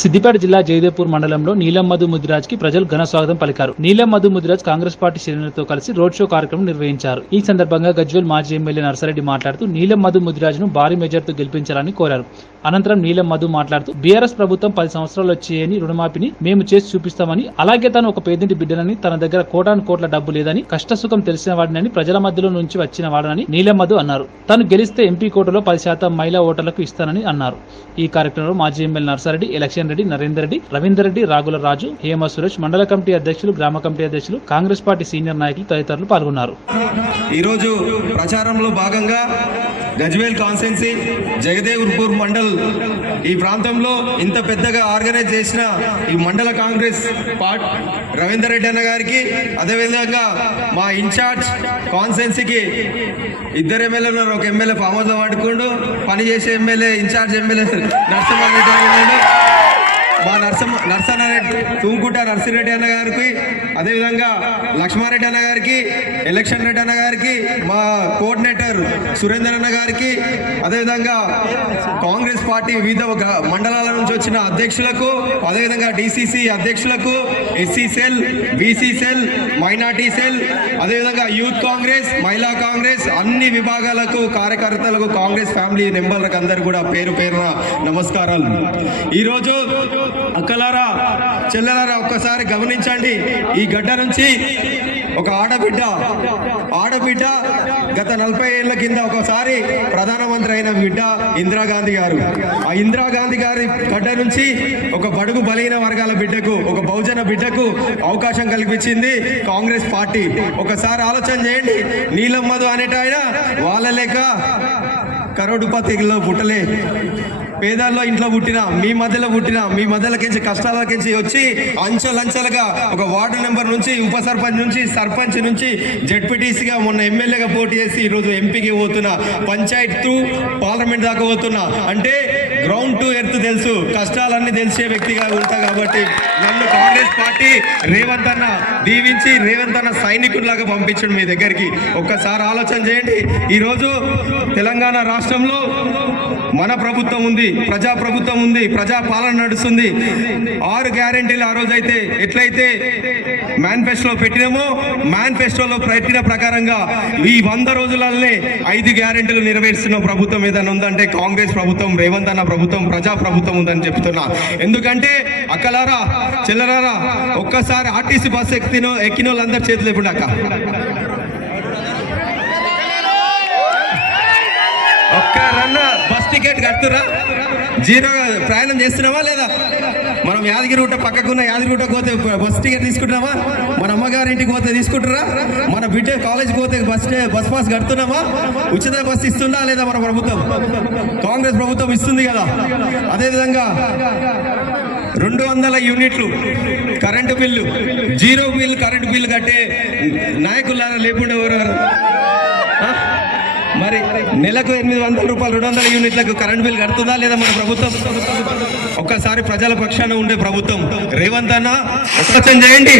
సిద్దిపేట జిల్లా జయదేపూర్ మండలంలో నీలం మధు ముదిరాజ్కి ప్రజలు ఘన స్వాగతం పలికారు. నీలం మధు ముదిరాజ్ కాంగ్రెస్ పార్టీ శ్రేణులతో కలిసి రోడ్ షో కార్యక్రమం నిర్వహించారు. ఈ సందర్భంగా గజ్వేల్ మాజీ ఎమ్మెల్యే నర్సారెడ్డి మాట్లాడుతూ నీలం మధు ముదిరాజ్ను భారీ మెజార్టీతో గెలిపించాలని కోరారు. అనంతరం నీలం మధు మాట్లాడుతూ బీఆర్ఎస్ ప్రభుత్వం పది సంవత్సరాలు వచ్చేయని రుణమాఫీని మేము చేసి చూపిస్తామని అలాగే తాను ఒక పేదింటి బిడ్డనని తన దగ్గర కోటాను కోట్ల డబ్బు లేదని కష్టసుఖం తెలిసిన వాడినని ప్రజల మధ్యలో నుంచి వచ్చిన వాడనని నీలం మధు అన్నారు. తాను గెలిస్తే ఎంపీ కోటలో పది శాతం మహిళా ఓటర్లకు ఇస్తానని అన్నారు. ఈ కార్యక్రమంలో మాజీ MLA Narsareddy election Reddy Narender Reddy Ravinder Reddy Ragula Raju Hema Suresh mandal committee అధ్యక్షులు గ్రామ కమిటీ అధ్యక్షులు కాంగ్రెస్ పార్టీ సీనియర్ నాయకులు తదితరులు పాల్గొన్నారు. ఈరోజు ప్రచారంలో భాగంగా గజ్వేల్ కాన్సెన్సీ జగదేవ్పూర్ మండల్ ఈ ప్రాంతంలో ఇంత పెద్దగా ఆర్గనైజ్ చేసిన ఈ మండల కాంగ్రెస్ పార్ట్ రవీందర్ రెడ్డి అన్న గారికి అదేవిధంగా మా ఇన్ఛార్జ్ కాన్సెన్సీకి ఇద్దరు ఎమ్మెల్యే ఉన్నారు. ఒక ఎమ్మెల్యే ఫామ్ హౌస్లో పట్టుకుంటూ పని చేసే ఎమ్మెల్యే ఇన్ఛార్జ్ ఎమ్మెల్యే నరసింహారెడ్డి గారు మా నరసమ్మ నరసనారెడ్డి తుమ్కుంట నర్సిరెడ్డి అన్న గారికి అదేవిధంగా లక్ష్మారెడ్డి అన్న గారికి ఎలక్షన్ రెడ్డి అన్న గారికి మా కోఆర్డినేటర్ సురేందర్ అన్న గారికి అదేవిధంగా కాంగ్రెస్ పార్టీ వివిధ మండలాల నుంచి వచ్చిన అధ్యక్షులకు అదేవిధంగా DCC అధ్యక్షులకు SC cell BC cell minority cell అదేవిధంగా యూత్ కాంగ్రెస్ మహిళా కాంగ్రెస్ అన్ని విభాగాలకు కార్యకర్తలకు కాంగ్రెస్ ఫ్యామిలీ మెంబర్లకు అందరు కూడా పేరు పేరున నమస్కారాలు. ఈరోజు అక్కలారా చెల్లెలారా ఒక్కసారి గమనించండి. ఈ గడ్డ నుంచి ఒక ఆడబిడ్డ ఆడబిడ్డ గత నలభై ఏళ్ళ కింద ఒకసారి ప్రధానమంత్రి అయిన బిడ్డ ఇందిరాగాంధీ గారు. ఆ ఇందిరాగాంధీ గారి గడ్డ నుంచి ఒక బడుగు బలహీన వర్గాల బిడ్డకు ఒక బహుజన బిడ్డకు అవకాశం కల్పించింది కాంగ్రెస్ పార్టీ. ఒకసారి ఆలోచన చేయండి. నీలమ్మదు అనేట ఆయన వాళ్ళ లేక కరోడుపతిలో పుట్టలే. పేదల్లో ఇంట్లో పుట్టిన మీ మధ్యలో పుట్టిన మీ మధ్యలోకించి కష్టాలకించి వచ్చి అంచెలంచెలుగా ఒక వార్డు నెంబర్ నుంచి ఉప సర్పంచ్ నుంచి సర్పంచ్ నుంచి జడ్పీటీసీగా మొన్న ఎమ్మెల్యేగా పోటీ చేసి ఈరోజు ఎంపీకి పోతున్నా పంచాయత్ పార్లమెంట్ దాకా పోతున్నా. అంటే గ్రౌండ్ టు ఎర్త్ తెలుసు. కష్టాలన్నీ తెలిసే వ్యక్తిగా ఉంటా కాబట్టి నన్ను కాంగ్రెస్ పార్టీ రేవంత్ అన్న దీవించి రేవంత్ అన్న సైనికుడిలాగా పంపించండి మీ దగ్గరికి. ఒక్కసారి ఆలోచన చేయండి. ఈరోజు తెలంగాణ రాష్ట్రంలో మన ప్రభుత్వం ఉంది ప్రజా ప్రభుత్వం ఉంది ప్రజా పాలన నడుస్తుంది. ఆరు గ్యారెంటీలు ఆ రోజైతే ఎట్లయితే మేనిఫెస్టోలో పెట్టినామో మేనిఫెస్టోలో పెట్టిన ప్రకారంగా ఈ వంద రోజులనే ఐదు గ్యారెంటీలు నెరవేరుస్తున్న ప్రభుత్వం ఏదైనా ఉందంటే కాంగ్రెస్ ప్రభుత్వం రేవంత్ అన్న ప్రభుత్వం ప్రజా ప్రభుత్వం ఉందని చెప్తున్నా. ఎందుకంటే అక్కలారా చెల్లరారా ఒక్కసారి ఆర్టీసీ బస్సు ఎక్కిన ఎక్కిన వాళ్ళందరి చేతులు ఇప్పుడు అక్క ఒక్కరన్నా బస్ టికెట్ కడుతురా జీరో ప్రయాణం చేస్తున్నావా లేదా? మనం యాదగిరి గుట్ట పక్కకున్న యాదగిరిగుట్ట పోతే బస్ టికెట్ తీసుకుంటున్నావా? మన అమ్మగారి ఇంటికి పోతే తీసుకుంటురా మన బిడ్డ కాలేజ్కి పోతే బస్ బస్ పాస్ కడుతున్నావా? ఉచిత బస్ ఇస్తుందా లేదా మన ప్రభుత్వం? కాంగ్రెస్ ప్రభుత్వం ఇస్తుంది కదా. అదేవిధంగా రెండు వందల యూనిట్లు current bill zero bill current bill కట్టే నాయకులారా లేకుండా ఎవరెవరు మరి నెలకు ఎనిమిది వందల రూపాయలు రెండు వందల యూనిట్లకు కరెంట్ బిల్ కడుతుందా లేదా మన ప్రభుత్వం? ఒక్కసారి ప్రజల పక్షాన ఉండే ప్రభుత్వం. రేవంత్ అన్న ఆలోచన చేయండి.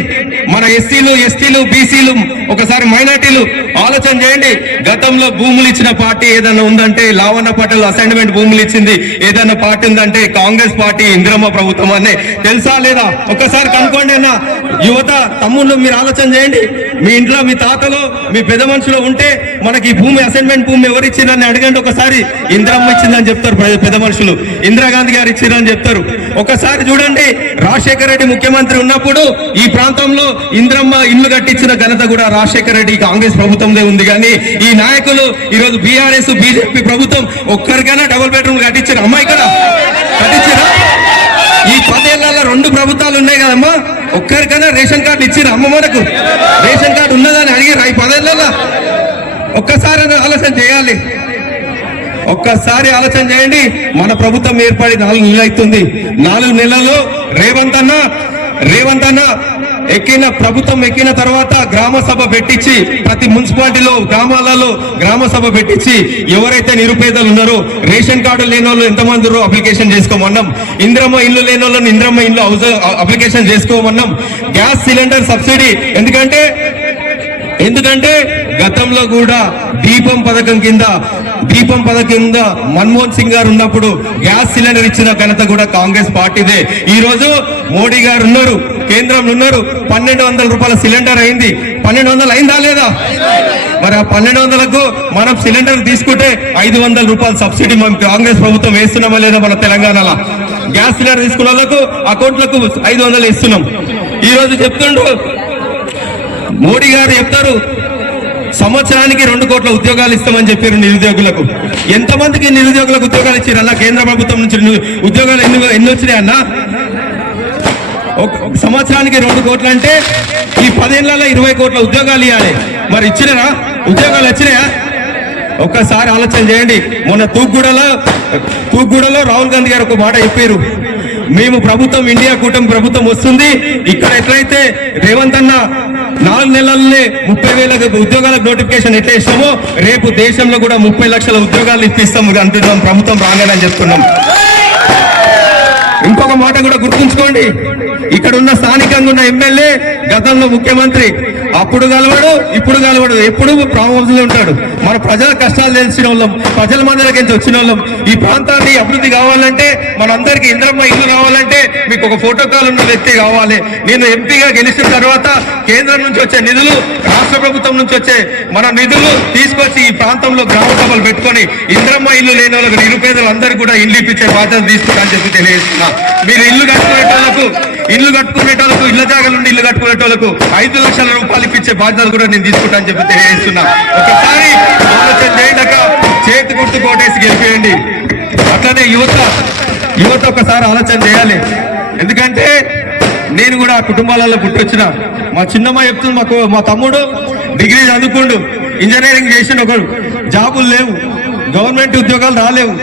మన ఎస్సీలు ఎస్టీలు బీసీలు ఒకసారి మైనార్టీలు ఆలోచన చేయండి. గతంలో భూములు ఇచ్చిన పార్టీ ఏదైనా ఉందంటే లావణ పటేల్ అసైన్మెంట్ భూములు ఇచ్చింది. ఏదైనా పార్టీ ఉందంటే కాంగ్రెస్ పార్టీ ఇంద్రమ్మ ప్రభుత్వం అనే. తెలుసా లేదా? ఒక్కసారి కనుక్కోండి అన్న. యువత తమ్ముళ్ళు మీరు ఆలోచన చేయండి. మీ ఇంట్లో మీ తాతలు మీ పెద్ద మనుషులు ఉంటే మనకి భూమి అసైన్మెంట్ భూమి ఎవరు ఇచ్చిందని అడగండి ఒకసారి. ఇందిరమ్మ ఇచ్చిందని చెప్తారు పెద్ద- మనుషులు. ఇందిరాగాంధీ గారు ఇచ్చిందని చెప్తారు. ఒకసారి చూడండి రాజశేఖర రెడ్డి ముఖ్యమంత్రి ఉన్నప్పుడు ఈ ప్రాంతంలో ఇంద్రమ్మ ఇల్లు కట్టించిన ఘనత కూడా రాజశేఖర రెడ్డి కాంగ్రెస్ ప్రభుత్వంలో ఉంది. కానీ ఈ నాయకులు ఈరోజు బీఆర్ఎస్ బీజేపీ ప్రభుత్వం ఒక్కరికైనా డబుల్ బెడ్రూమ్ కట్టించారు అమ్మాయి ఇక్కడ కట్టించారా ఈ పదేళ్ళలో రెండు ప్రభుత్వాలు ఉన్నాయి కదమ్మా. ఒక్కరికైనా రేషన్ కార్డు ఇచ్చిరా అమ్మ మనకు. రేషన్ కార్డు ఉన్నదని అడిగారు ఈ పదేళ్ళలో ఒక్కసారి ఆలోచన చేయాలి. ఒక్కసారి ఆలోచన చేయండి మన ప్రభుత్వం ఏర్పడి నాలుగు నెలలు అవుతుంది. నాలుగు నెలల్లో రేవంత్ అన్న రేవంత్ అన్న ఎక్కిన ప్రభుత్వం ఎక్కిన తర్వాత గ్రామ సభ పెట్టించి ప్రతి మున్సిపాలిటీలో గ్రామాలలో గ్రామ సభ పెట్టించి ఎవరైతే నిరుపేదలు ఉన్నారో రేషన్ కార్డు లేని వాళ్ళు ఎంతమంది ఉన్నారో అప్లికేషన్ చేసుకోమన్నాం. ఇంద్రమ్మ ఇల్లు లేని వాళ్ళని ఇంద్రమ్మ ఇల్లు అప్లికేషన్ చేసుకోమన్నాం. గ్యాస్ సిలిండర్ సబ్సిడీ ఎందుకంటే ఎందుకంటే గతంలో కూడా దీపం పథకం కింద దీపం పథకం కింద మన్మోహన్ సింగ్ గారు ఉన్నప్పుడు గ్యాస్ సిలిండర్ ఇచ్చిన ఘనత కూడా కాంగ్రెస్ పార్టీదే. ఈ రోజు మోడీ గారు ఉన్నారు కేంద్రంలో ఉన్నారు. పన్నెండు వందల రూపాయల సిలిండర్ అయింది. పన్నెండు వందలు అయిందా లేదా? మరి ఆ పన్నెండు వందలకు మనం సిలిండర్ తీసుకుంటే ఐదు వందల రూపాయల సబ్సిడీ మనం కాంగ్రెస్ ప్రభుత్వం వేస్తున్నామా లేదా మన తెలంగాణలో? గ్యాస్ సిలిండర్ తీసుకున్న వాళ్ళకు అకౌంట్లకు ఐదు వందలు ఇస్తున్నాం. ఈ రోజు చెప్తుండ్రు మోడీ గారు చెప్తారు సంవత్సరానికి రెండు కోట్ల ఉద్యోగాలు ఇస్తామని చెప్పారు నిరుద్యోగులకు. ఎంతమందికి నిరుద్యోగులకు ఉద్యోగాలు ఇచ్చారు అన్న కేంద్ర ప్రభుత్వం నుంచి ఉద్యోగాలు ఎన్ని ఎన్ని వచ్చినాయి అన్న? ఒక ఒక సంవత్సరానికి రెండు కోట్లు అంటే ఈ పదేళ్ళలో ఇరవై కోట్ల ఉద్యోగాలు ఇవ్వాలి మరి ఇచ్చినారా? ఉద్యోగాలు వచ్చినాయా? ఒక్కసారి ఆలోచన చేయండి. మొన్న తూక్కుగూడలో తూక్కుగూడలో రాహుల్ గాంధీ గారు ఒక మాట చెప్పారు. మేము ప్రభుత్వం ఇండియా కూటమి ప్రభుత్వం వస్తుంది. ఇక్కడ ఎట్లయితే రేవంత్ అన్న నాలుగు నెలలనే ముప్పై వేల ఉద్యోగాలకు నోటిఫికేషన్ ఎట్లా ఇస్తామో రేపు దేశంలో కూడా ముప్పై లక్షల ఉద్యోగాలు ఇప్పిస్తాం అంటున్నాం ప్రభుత్వం రాగానే చెప్తున్నాం. ఇంకొక మాట కూడా గుర్తుంచుకోండి. ఇక్కడ ఉన్న స్థానికంగా ఉన్న ఎమ్మెల్యే గతంలో ముఖ్యమంత్రి అప్పుడు కలవాడు ఇప్పుడు కలవాడు. ఎప్పుడు ఫామ్ ఉంటాడు. మన ప్రజల కష్టాలు తెలిసిన వాళ్ళం ప్రజల మందలకి వచ్చిన వాళ్ళం ఈ ప్రాంతాన్ని అభివృద్ధి కావాలంటే మనందరికీ ఇంద్రమ్మ ఇల్లు కావాలంటే మీకు ఒక ఫోటో కాల్ ఉన్న వ్యక్తి కావాలి. నేను ఎంపీగా గెలిచిన తర్వాత కేంద్రం నుంచి వచ్చే నిధులు రాష్ట్ర ప్రభుత్వం నుంచి వచ్చే మన నిధులు తీసుకొచ్చి ఈ ప్రాంతంలో గ్రామ సభలు పెట్టుకొని ఇంద్రమ్మ ఇల్లు లేని వాళ్ళకి నిరుపేదలు అందరూ కూడా ఇల్లు ఇప్పించే బాధ్యత తీసుకుంటా అని చెప్పి తెలియజేస్తున్నా. మీరు ఇల్లు కట్టుకునేటోళ్ళకు ఇల్లు కట్టుకునేటోళ్ళకు ఇళ్ళ జాగాల నుండి ఇల్లు కట్టుకునేటోళ్ళకు ఐదు లక్షల రూపాయలు ఇప్పించే బాధ్యత కూడా నేను తీసుకుంటా అని చెప్పి తెలియజేస్తున్నా. ఒకసారి ఆలోచన చేయడాక చేతి గుర్తు కోటేసి గెలిపేయండి. అట్లనే యువత యువత ఒకసారి ఆలోచన చేయాలి. ఎందుకంటే నేను కూడా ఆ కుటుంబాలలో పుట్టొచ్చిన. మా చిన్నమ్మ చెప్తుంది మాకు మా తమ్ముడు డిగ్రీ చదువుకుండు ఇంజనీరింగ్ చేసిన ఒకడు. జాబులు లేవు గవర్నమెంట్ ఉద్యోగాలు రాలేవు.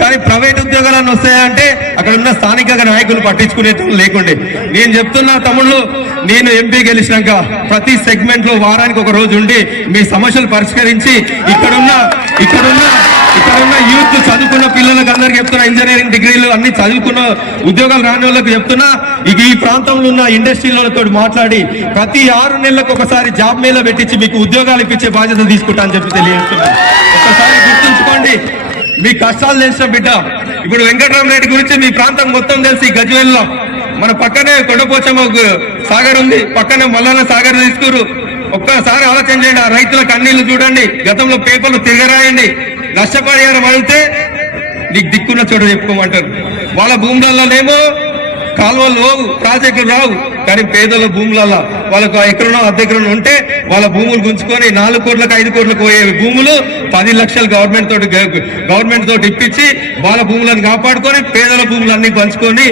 కానీ ప్రైవేట్ ఉద్యోగాలను వస్తాయంటే అక్కడ ఉన్న స్థానిక నాయకులు పట్టించుకునే లేకుండే. నేను చెప్తున్నా తమ్ముళ్ళు నేను ఎంపీ గెలిచినాక ప్రతి సెగ్మెంట్లో వారానికి ఒక రోజు ఉండి మీ సమస్యలు పరిష్కరించి ఇక్కడున్న ఇక్కడున్న ఇక్కడున్న యూత్ చదువుకున్న పిల్లలకు అందరికి చెప్తున్నా ఇంజనీరింగ్ డిగ్రీలు అన్ని చదువుకున్న ఉద్యోగాలు రాని వాళ్ళకి చెప్తున్నా ఇక ఈ ప్రాంతంలో ఉన్న ఇండస్ట్రీలతో మాట్లాడి ప్రతి ఆరు నెలలకు ఒకసారి జాబ్ మేళ పెట్టించి మీకు ఉద్యోగాలు ఇప్పించే బాధ్యత తీసుకుంటా అని చెప్పి తెలియజేస్తున్నాను. ఒకసారి గుర్తుంచుకోండి మీ కష్టాలు తెలిసిన బిడ్డ. ఇప్పుడు వెంకటరామరెడ్డి గురించి మీ ప్రాంతం మొత్తం తెలిసి గజ్వేల్లో మన పక్కనే కొండపోచమ్మ సాగర్ ఉంది. పక్కనే మల్లన్న సాగర్ తీసుకురు. ఒక్కసారి ఆలోచన చేయండి ఆ రైతుల కన్నీళ్ళు చూడండి గతంలో పేపర్లు తిరగరాయండి. నష్టపరిహారం అడిగితే నీకు దిక్కున్న చోట చెప్పుకోమంటారు. వాళ్ళ భూములలోనేమో కాలువలు రావు ప్రాజెక్టులు రావు కానీ పేదల భూములలో వాళ్ళకు ఎకరం అర్ధ ఉంటే వాళ్ళ భూములు గుంజుకొని నాలుగు కోట్లకు ఐదు కోట్లకు పోయే భూములు పది లక్షలు గవర్నమెంట్ తోటి గవర్నమెంట్ తోటి ఇప్పించి వాళ్ళ భూములను కాపాడుకొని పేదల భూములన్నీ పంచుకొని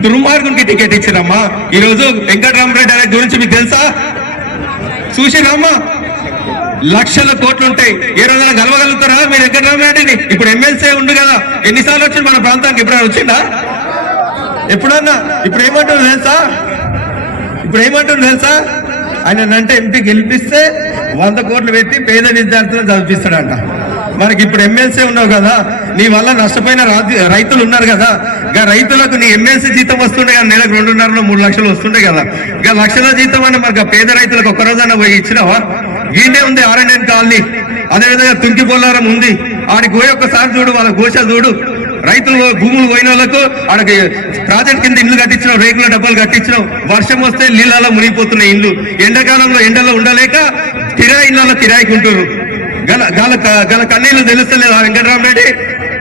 దుర్మార్గునికి టికెట్ ఇచ్చిరమ్మా. ఈరోజు వెంకటరామరెడ్డి అనే గురించి మీకు తెలుసా? చూసిరామ్మా. లక్షల కోట్లు ఉంటాయి ఏ రోజున కలవగలుగుతారా మీరు వెంకటరామరెడ్డిని? ఇప్పుడు ఎమ్మెల్సీ ఉండు కదా. ఎన్నిసార్లు వచ్చింది మన ప్రాంతానికి? ఎప్పుడైనా వచ్చిందా ఎప్పుడన్నా? ఇప్పుడు ఏమంటారు తెలుసా? ఇప్పుడు ఏమంటారు తెలుసా? ఆయన అంటే ఎంపీ గెలిపిస్తే వంద కోట్లు పెట్టి పేద విద్యార్థులను చదివిస్తాడంట మనకి ఇప్పుడు ఎమ్మెల్సీ ఉన్నావు కదా నీ వల్ల నష్టపోయిన రైతులు ఉన్నారు కదా ఇక రైతులకు నీ ఎమ్మెల్సీ జీతం వస్తుండే కదా నెలకు రెండున్నర మూడు లక్షలు వస్తుండే కదా. ఇక లక్షల జీతం అని మనకు పేద రైతులకు ఒక్క రోజన్నా పోయి ఇచ్చినావా? ఈయనే ఉంది ఆర్ఎన్ఎన్ కాలనీ. అదేవిధంగా తుంకి పొల్లారం ఉంది. ఆడికి పోయి ఒక్కసారి చూడు వాళ్ళ గోష చూడు. రైతులు భూములు పోయిన వాళ్ళకు ఆడకి ప్రాజెక్ట్ కింద ఇల్లు కట్టించినాం రేకుల డబ్బాలు కట్టించినాం వర్షం వస్తే నీళ్ళలో మునిగిపోతున్నాయి ఇల్లు. ఎండాకాలంలో ఎండలో ఉండలేక కిరాయి ఇళ్ళలో కిరాయికి ఉంటున్నారు గల గల గల కన్నీళ్ళు తెలుస్తలేదు ఆ వెంకటరామరెడ్డి.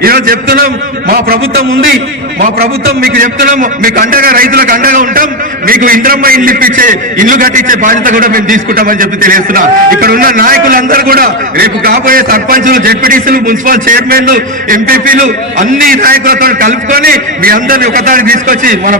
ఈరోజు చెప్తున్నాం మా ప్రభుత్వం ఉంది మా ప్రభుత్వం మీకు చెప్తున్నాం మీకు అండగా రైతులకు అండగా ఉంటాం. మీకు ఇంద్రమ్మ ఇల్లు ఇప్పించే ఇల్లు కట్టించే బాధ్యత కూడా మేము తీసుకుంటామని చెప్పి తెలియస్తున్నా ఇక్కడ ఉన్న నాయకులందరూ కూడా రేపు కాబోయే సర్పంచులు జడ్పీటీసీలు మున్సిపల్ చైర్మన్లు ఎంపీపీలు అన్ని నాయకులతో కలుపుకొని మీ అందరిని ఒకదానికి తీసుకొచ్చి మన